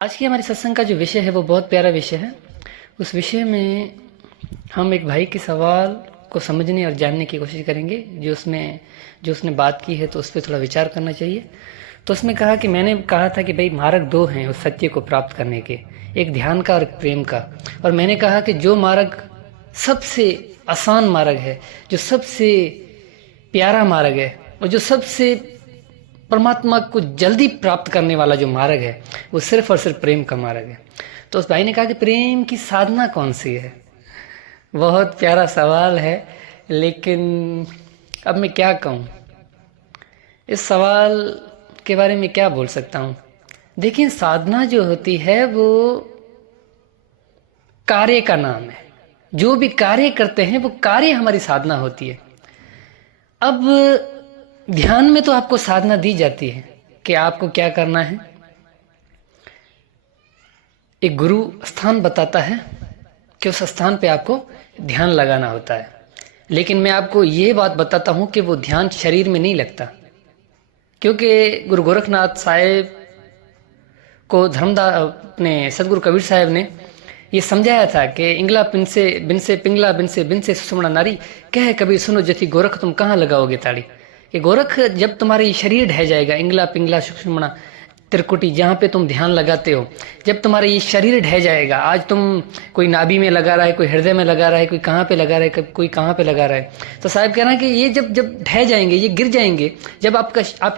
आज की हमारी सत्संग का जो विषय है वो बहुत प्यारा विषय है। उस विषय में हम एक भाई के सवाल को समझने और जानने की कोशिश करेंगे। जो उसने बात की है तो उस पर थोड़ा विचार करना चाहिए। तो उसने कहा कि मैंने कहा था कि भाई मार्ग दो हैं उस सत्य को प्राप्त करने के, एक ध्यान का और एक प्रेम का। और मैंने कहा कि जो मार्ग सबसे आसान मार्ग है, जो सबसे प्यारा मार्ग है और जो सबसे परमात्मा को जल्दी प्राप्त करने वाला जो मार्ग है वो सिर्फ और सिर्फ प्रेम का मार्ग है। तो उस भाई ने कहा कि प्रेम की साधना कौन सी है। बहुत प्यारा सवाल है, लेकिन अब मैं क्या कहूँ, इस सवाल के बारे में क्या बोल सकता हूँ। देखिए, साधना जो होती है वो कार्य का नाम है। जो भी कार्य करते हैं वो कार्य हमारी साधना होती है। अब ध्यान में तो आपको साधना दी जाती है कि आपको क्या करना है। एक गुरु स्थान बताता है कि उस स्थान पे आपको ध्यान लगाना होता है। लेकिन मैं आपको ये बात बताता हूँ कि वो ध्यान शरीर में नहीं लगता, क्योंकि गुरु गोरखनाथ साहेब को अपने सदगुरु कबीर साहब ने ये समझाया था कि इंगला बिन से पिंगला बिन से सुषमणा नारी, कह कबीर सुनो जथी गोरख तुम कहाँ लगाओगे ताड़ी। कि गोरख, जब तुम्हारी शरीर ढह जाएगा, इंगला पिंगला सुषमणा त्रिकुटी जहाँ पे तुम ध्यान लगाते हो, जब तुम्हारा ये शरीर ढह जाएगा, आज तुम कोई नाभि में लगा रहा है, कोई हृदय में लगा रहा है, कोई कहाँ पे लगा रहा है, कोई कहाँ पे लगा रहा है। तो साहब कह रहे हैं कि ये जब जब ढह जाएंगे, ये गिर जाएंगे, जब आप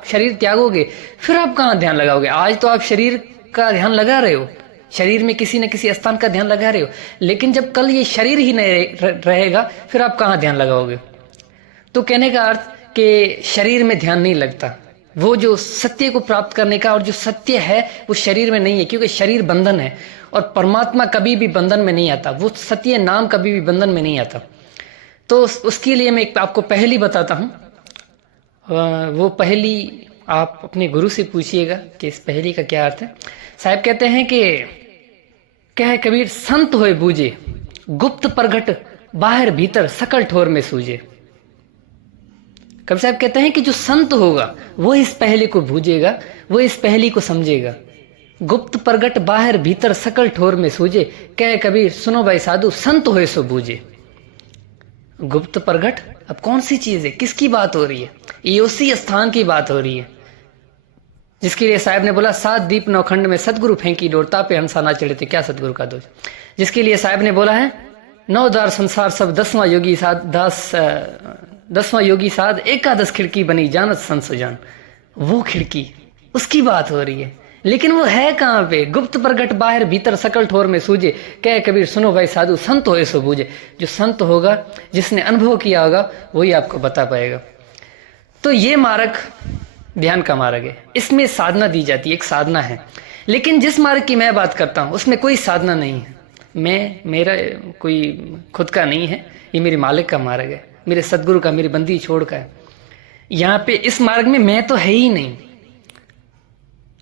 शरीर त्यागोगे, फिर आप कहाँ ध्यान लगाओगे। आज तो आप शरीर का ध्यान लगा रहे हो, शरीर में किसी न किसी स्थान का ध्यान लगा रहे हो, लेकिन जब कल ये शरीर ही नहीं रहेगा फिर आप कहाँ ध्यान लगाओगे। तो कहने का अर्थ कि शरीर में ध्यान नहीं लगता। वो जो सत्य को प्राप्त करने का और जो सत्य है वो शरीर में नहीं है, क्योंकि शरीर बंधन है और परमात्मा कभी भी बंधन में नहीं आता। वो सत्य नाम कभी भी बंधन में नहीं आता। तो उसके लिए मैं आपको पहली बताता हूँ। वो पहली आप अपने गुरु से पूछिएगा कि इस पहली का क्या अर्थ है। साहब कहते हैं कि कह कबीर संत होए बूझे, गुप्त प्रगट बाहर भीतर सकल ठोर में सूझे। कबीर साहब कहते हैं कि जो संत होगा वो इस पहली को बूझेगा, वो इस पहली को समझेगा। गुप्त प्रगट बाहर भीतर सकल ठोर में सूझे, कह कबीर सुनो भाई साधु संत होए सो बूझे। गुप्त प्रगट, अब कौन सी चीज है, किसकी बात हो रही है। ये उसी स्थान की बात हो रही है जिसके लिए साहब ने बोला 7 दीप 9 खंड में सदगुरु फेंकी डोर, तापे हंसा ना चढ़े थे क्या सदगुरु का दोष। जिसके लिए साहब ने बोला है 9 द्वार संसार सब 10वां योगी साध एकादश खिड़की बनी जानत संत जान। वो खिड़की, उसकी बात हो रही है, लेकिन वो है कहाँ पे। गुप्त प्रगट बाहर भीतर सकल ठोर में सूझे, कह कबीर सुनो भाई साधु संत होए सो बूझे। जो संत होगा, जिसने अनुभव किया होगा, वही आपको बता पाएगा। तो ये मार्ग ध्यान का मार्ग है, इसमें साधना दी जाती है, एक साधना है। लेकिन जिस मार्ग की मैं बात करता हूं उसमें कोई साधना नहीं है। मेरा कोई खुद का नहीं है, ये मेरे मालिक का मार्ग है, मेरे सदगुरु का, मेरी बंदी छोड़ का है। यहाँ पे इस मार्ग में मैं तो है ही नहीं।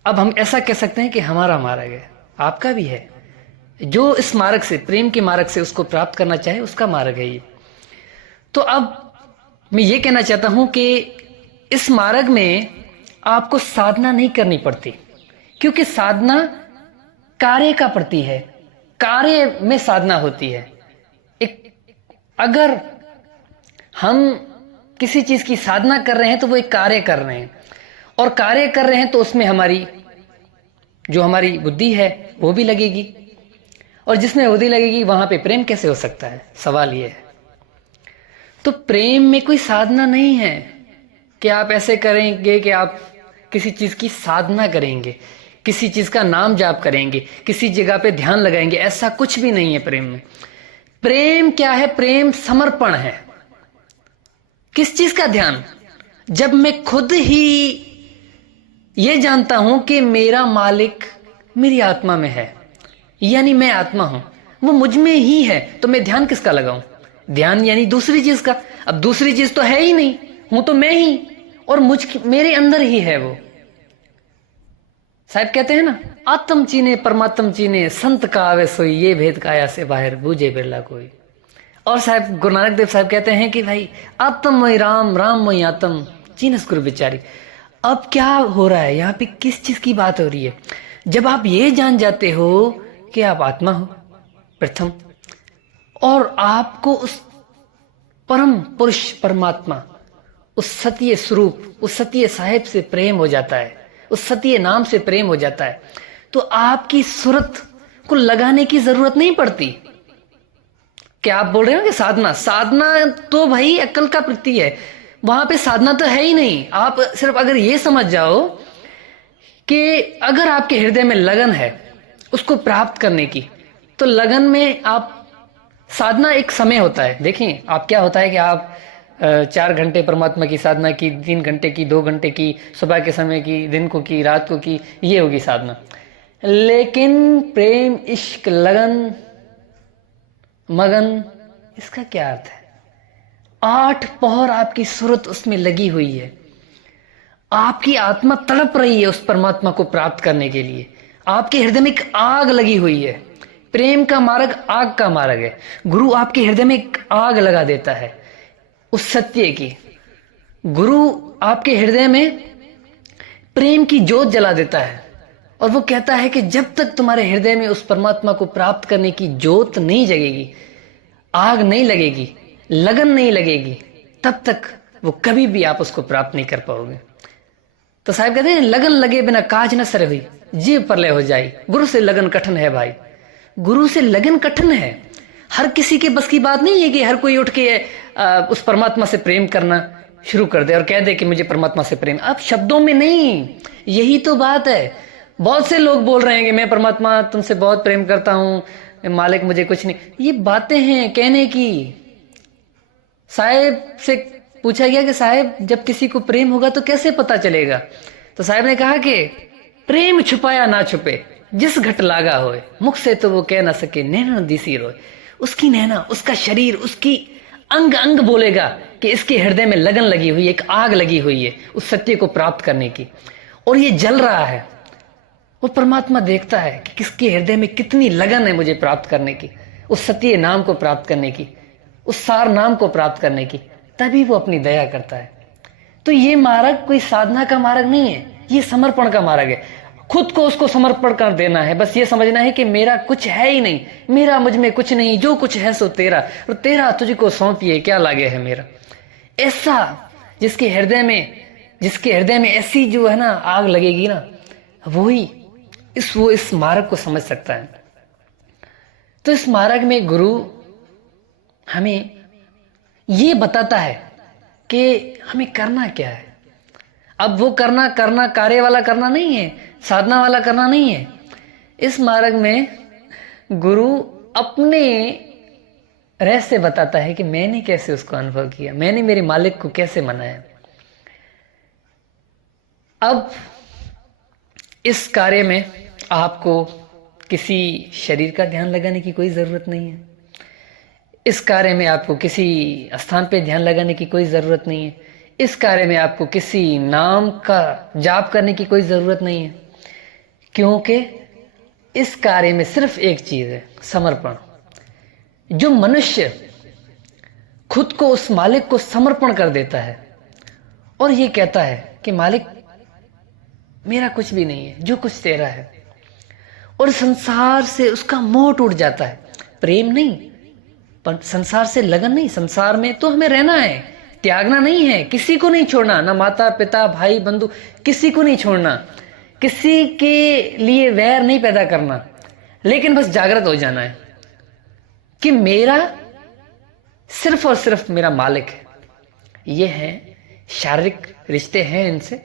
अब हम ऐसा कह सकते हैं कि हमारा मार्ग है, आपका भी है। जो इस मार्ग से, प्रेम के मार्ग से उसको प्राप्त करना चाहे, उसका मार्ग है ये। तो अब मैं ये कहना चाहता हूं कि इस मार्ग में आपको साधना नहीं करनी पड़ती, क्योंकि साधना कार्य का प्रति है, कार्य में साधना होती है। अगर हम किसी चीज की साधना कर रहे हैं तो वो एक कार्य कर रहे हैं, और कार्य कर रहे हैं तो उसमें हमारी बुद्धि है वो भी लगेगी, और जिसमें बुद्धि लगेगी वहां पे प्रेम कैसे हो सकता है, सवाल ये है। तो प्रेम में कोई साधना नहीं है कि आप ऐसे करेंगे कि आप किसी चीज की साधना करेंगे, किसी चीज का नाम जाप करेंगे, किसी जगह पे ध्यान लगाएंगे, ऐसा कुछ भी नहीं है प्रेम में। प्रेम क्या है? प्रेम समर्पण है। किस चीज का ध्यान? जब मैं खुद ही ये जानता हूं कि मेरा मालिक मेरी आत्मा में है, यानी मैं आत्मा हूं, वो मुझ में ही है, तो मैं ध्यान किसका लगाऊं? ध्यान यानी दूसरी चीज का। अब दूसरी चीज तो है ही नहीं, हूं तो मैं ही, और मेरे अंदर ही है वो। साहब कहते हैं ना, आत्म चीने परमात्म चीने, संत का आवे सोई, ये भेद काया से बाहर बूझे बिरला कोई। और साहब गुरु नानक देव साहब कहते हैं कि भाई आत्ममय राम, राममय आत्म, चीनस गुरु बिचारी। अब क्या हो रहा है यहाँ पे, किस चीज की बात हो रही है? जब आप ये जान जाते हो कि आप आत्मा हो प्रथम, और आपको उस परम पुरुष परमात्मा, उस सत्य स्वरूप, उस सत्य साहिब से प्रेम हो जाता है, उस सत्य नाम से प्रेम हो जाता है, तो आपकी सूरत को लगाने की जरूरत नहीं पड़ती। क्या आप बोल रहे हो कि साधना, साधना तो भाई अक्ल का प्रति है, वहां पे साधना तो है ही नहीं। आप सिर्फ अगर ये समझ जाओ कि अगर आपके हृदय में लगन है उसको प्राप्त करने की, तो लगन में आप, साधना एक समय होता है। देखिए आप, क्या होता है कि आप 4 घंटे परमात्मा की साधना की, 3 घंटे की, 2 घंटे की, सुबह के समय की, दिन को की, रात को की, ये होगी साधना। लेकिन प्रेम, इश्क, लगन, मगन, इसका क्या अर्थ है? 8 पहर आपकी सूरत उसमें लगी हुई है, आपकी आत्मा तड़प रही है उस परमात्मा को प्राप्त करने के लिए, आपके हृदय में एक आग लगी हुई है। प्रेम का मार्ग आग का मार्ग है। गुरु आपके हृदय में एक आग लगा देता है उस सत्य की। गुरु आपके हृदय में प्रेम की ज्योत जला देता है, और वो कहता है कि जब तक तुम्हारे हृदय में उस परमात्मा को प्राप्त करने की ज्योत नहीं जगेगी, आग नहीं लगेगी, लगन नहीं लगेगी, तब तक वो कभी भी आप उसको प्राप्त नहीं कर पाओगे। तो साहब कहते हैं, लगन लगे बिना काज न सर हुई, जीव प्रलय हो जाई, गुरु से लगन कठिन है भाई। गुरु से लगन कठिन है, हर किसी के बस की बात नहीं है कि हर कोई उठ के उस परमात्मा से प्रेम करना शुरू कर दे और कह दे कि मुझे परमात्मा से प्रेम। अब शब्दों में नहीं, यही तो बात है। बहुत से लोग बोल रहे हैं कि मैं परमात्मा तुमसे बहुत प्रेम करता हूं, मालिक मुझे कुछ नहीं। ये बातें हैं कहने की। साहेब से पूछा गया कि साहेब जब किसी को प्रेम होगा तो कैसे पता चलेगा? तो साहेब ने कहा कि प्रेम छुपाया ना छुपे, जिस घट लागा होए, मुख से तो वो कह ना सके, नैना दिसी रोए। उसकी नैना, उसका शरीर, उसकी अंग अंग बोलेगा कि इसके हृदय में लगन लगी हुई है, एक आग लगी हुई है उस सत्य को प्राप्त करने की, और ये जल रहा है। वो परमात्मा देखता है कि किसके हृदय में कितनी लगन है मुझे प्राप्त करने की, उस सत्य नाम को प्राप्त करने की, उस सार नाम को प्राप्त करने की, तभी वो अपनी दया करता है। तो ये मार्ग कोई साधना का मार्ग नहीं है, ये समर्पण का मार्ग है। खुद को उसको समर्पण कर देना है, बस ये समझना है कि मेरा कुछ है ही नहीं, मेरा मुझ में कुछ नहीं, जो कुछ है सो तेरा, और तेरा तुझको सौंपिए, क्या लागे है मेरा। ऐसा जिसके हृदय में ऐसी जो है ना आग लगेगी ना, वो इस मार्ग को समझ सकता है। तो इस मार्ग में गुरु हमें ये बताता है कि हमें करना क्या है। अब वो करना कार्य वाला करना नहीं है, साधना वाला करना नहीं है। इस मार्ग में गुरु अपने रहस्य बताता है कि मैंने कैसे उसको अनुभव किया, मैंने मेरे मालिक को कैसे मनाया। अब इस कार्य में आपको किसी शरीर का ध्यान लगाने की कोई जरूरत नहीं है, इस कार्य में आपको किसी स्थान पे ध्यान लगाने की कोई जरूरत नहीं है, इस कार्य में आपको किसी नाम का जाप करने की कोई जरूरत नहीं है, क्योंकि इस कार्य में सिर्फ एक चीज है, समर्पण। जो मनुष्य खुद को उस मालिक को समर्पण कर देता है और ये कहता है कि मालिक मेरा कुछ भी नहीं है, जो कुछ तेरा है, और संसार से उसका मोह टूट जाता है। प्रेम नहीं, पर संसार से लगन नहीं। संसार में तो हमें रहना है, त्यागना नहीं है, किसी को नहीं छोड़ना, ना माता पिता भाई बंधु, किसी को नहीं छोड़ना, किसी के लिए वैर नहीं पैदा करना, लेकिन बस जागृत हो जाना है कि मेरा सिर्फ और सिर्फ मेरा मालिक है। ये है शारीरिक रिश्ते हैं, इनसे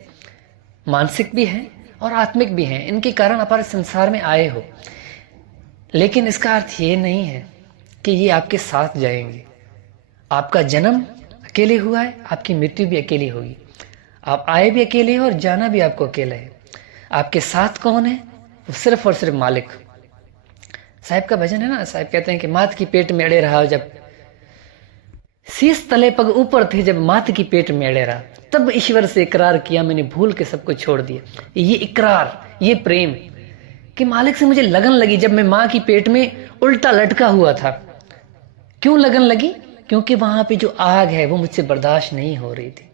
मानसिक भी हैं और आत्मिक भी हैं, इनके कारण आप इस संसार में आए हो। लेकिन इसका अर्थ ये नहीं है कि ये आपके साथ जाएंगे। आपका जन्म अकेले हुआ है, आपकी मृत्यु भी अकेली होगी। आप आए भी अकेले हो और जाना भी आपको अकेला है। आपके साथ कौन है? वो सिर्फ और सिर्फ मालिक। साहिब का भजन है ना, साहिब कहते हैं कि मात की पेट में अड़े रहा, जब शीश तले पग ऊपर थे, जब मात की पेट में अड़े रहा, तब ईश्वर से इकरार किया मैंने, भूल के सब कुछ छोड़ दिया। ये इकरार, ये प्रेम कि मालिक से मुझे लगन लगी जब मैं माँ की पेट में उल्टा लटका हुआ था। क्यों लगन लगी? क्योंकि वहां पे जो आग है वो मुझसे बर्दाश्त नहीं हो रही थी।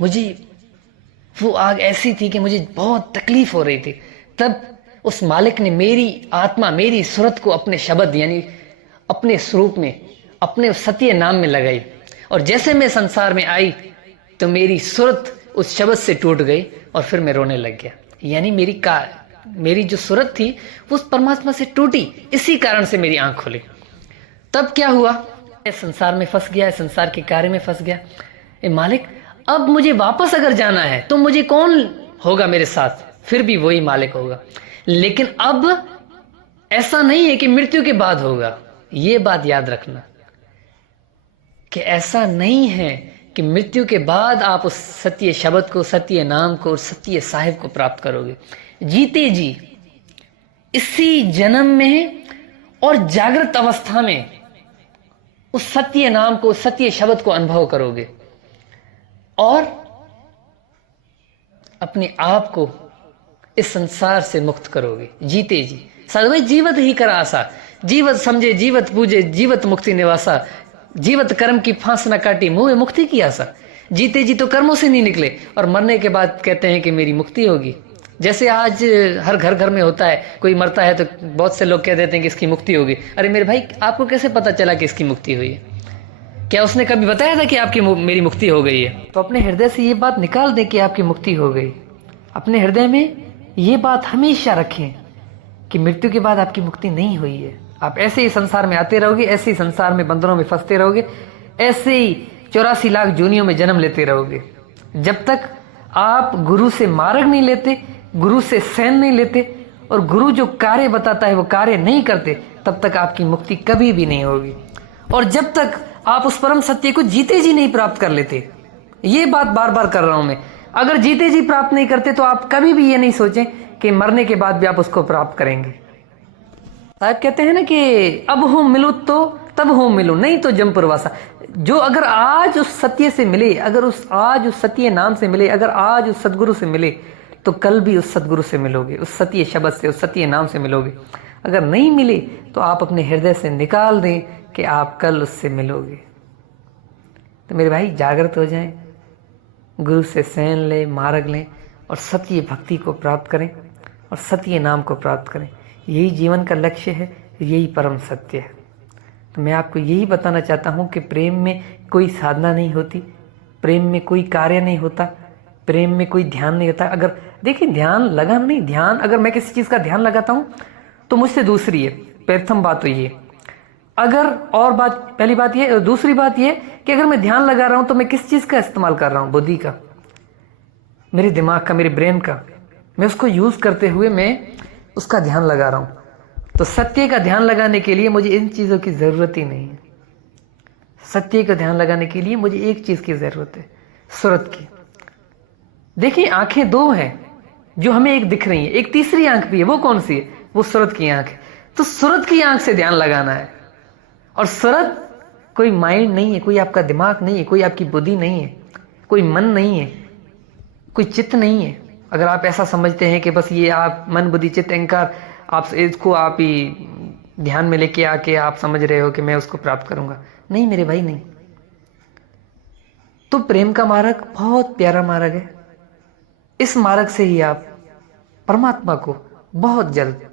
मुझे वो आग ऐसी थी कि मुझे बहुत तकलीफ हो रही थी। तब उस मालिक ने मेरी आत्मा, मेरी सूरत को अपने शब्द यानी अपने स्वरूप में, अपने सत्य नाम में लगाई। और जैसे मैं संसार में आई तो मेरी सूरत उस शब्द से टूट गई और फिर मैं रोने लग गया। यानी मेरी जो सूरत थी वो उस परमात्मा से टूटी, इसी कारण से मेरी आंख खुली। तब क्या हुआ, मैं संसार में फंस गया, संसार के कार्य में फंस गया। ए मालिक, अब मुझे वापस अगर जाना है तो मुझे कौन होगा मेरे साथ? फिर भी वही मालिक होगा। लेकिन अब ऐसा नहीं है कि मृत्यु के बाद होगा। ये बात याद रखना कि ऐसा नहीं है कि मृत्यु के बाद आप उस सत्य शब्द को, सत्य नाम को, सत्य साहिब को प्राप्त करोगे। जीते जी इसी जन्म में और जागृत अवस्था में उस सत्य नाम को, सत्य शब्द को अनुभव करोगे और अपने आप को इस संसार से मुक्त करोगे। जीते जी सदवै जीवत ही कर आशा, जीवत समझे जीवत पूजे, जीवत मुक्ति निवासा, जीवत कर्म की फांस न काटी, मुंह में मुक्ति की आशा। जीते जी तो कर्मों से नहीं निकले और मरने के बाद कहते हैं कि मेरी मुक्ति होगी। जैसे आज हर घर घर में होता है, कोई मरता है तो बहुत से लोग कह देते हैं कि इसकी मुक्ति होगी। अरे मेरे भाई, आपको कैसे पता चला कि इसकी मुक्ति हुई है? क्या उसने कभी बताया था कि आपकी मेरी मुक्ति हो गई है? तो अपने हृदय से ये बात निकाल दें कि आपकी मुक्ति हो गई। अपने हृदय में ये बात हमेशा रखें कि मृत्यु के बाद आपकी मुक्ति नहीं हुई है। आप ऐसे ही संसार में आते रहोगे, ऐसे ही संसार में बंधनों में फंसते रहोगे, ऐसे ही 84 लाख जूनियों में जन्म लेते रहोगे। जब तक आप गुरु से मार्ग नहीं लेते, गुरु से सैन नहीं लेते और गुरु जो कार्य बताता है वो कार्य नहीं करते, तब तक आपकी मुक्ति कभी भी नहीं होगी। और जब तक आप उस परम सत्य को जीते जी नहीं प्राप्त कर लेते, ये बात बार बार कर रहा हूं मैं, अगर जीते जी प्राप्त नहीं करते तो आप कभी भी ये नहीं सोचें कि मरने के बाद भी आप उसको प्राप्त करेंगे। साहब कहते हैं ना कि अब हो मिलो तो तब हो मिलो, नहीं तो जमपुरवासा। जो अगर आज उस सत्य से मिले, अगर आज उस सत्य नाम से मिले, अगर आज उस सदगुरु से मिले, तो कल भी उस सदगुरु से मिलोगे, उस सत्य शब्द से, उस सत्य नाम से मिलोगे। अगर नहीं मिले तो आप अपने हृदय से निकाल दें कि आप कल उससे मिलोगे। तो मेरे भाई, जागृत हो जाएं, गुरु से सैन लें, मार्ग लें और सत्य भक्ति को प्राप्त करें और सत्य नाम को प्राप्त करें। यही जीवन का लक्ष्य है, यही परम सत्य है। तो मैं आपको यही बताना चाहता हूँ कि प्रेम में कोई साधना नहीं होती, प्रेम में कोई कार्य नहीं होता, प्रेम में कोई ध्यान नहीं होता। अगर देखिए, ध्यान लगाना नहीं, ध्यान अगर मैं किसी चीज़ का ध्यान लगाता हूँ तो मुझसे दूसरी है। प्रथम बात तो ये, अगर और बात, पहली बात ये, और दूसरी बात ये कि अगर मैं ध्यान लगा रहा हूँ तो मैं किस चीज़ का इस्तेमाल कर रहा हूँ? बुद्धि का, मेरे दिमाग का, मेरे ब्रेन का। मैं उसको यूज़ करते हुए मैं उसका ध्यान लगा रहा हूँ। तो सत्य का ध्यान लगाने के लिए मुझे इन चीज़ों की ज़रूरत ही नहीं है। सत्य का ध्यान लगाने के लिए मुझे एक चीज़ की ज़रूरत है, सूरत की। देखिए, आंखें दो हैं जो हमें एक दिख रही है, एक तीसरी आंख भी है। वो कौन सी है? वो सूरत की आंख है। तो सूरत की आंख से ध्यान लगाना है। और सूरत कोई माइंड नहीं है, कोई आपका दिमाग नहीं है, कोई आपकी बुद्धि नहीं है, कोई मन नहीं है, कोई चित्त नहीं है। अगर आप ऐसा समझते हैं कि बस ये आप मन बुद्धि चित्त अहंकार, आप इसको आप ही ध्यान में लेके आके आप समझ रहे हो कि मैं उसको प्राप्त करूंगा, नहीं मेरे भाई, नहीं। तो प्रेम का मार्ग बहुत प्यारा मार्ग है। इस मार्ग से ही आप परमात्मा को बहुत जल्द,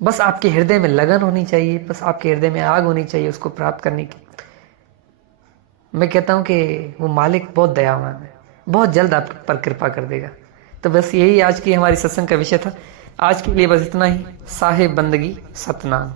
बस आपके हृदय में लगन होनी चाहिए, बस आपके हृदय में आग होनी चाहिए उसको प्राप्त करने की। मैं कहता हूं कि वो मालिक बहुत दयावान है, बहुत जल्द आप पर कृपा कर देगा। तो बस यही आज की हमारी सत्संग का विषय था। आज के लिए बस इतना ही। साहिब बंदगी सतनाम।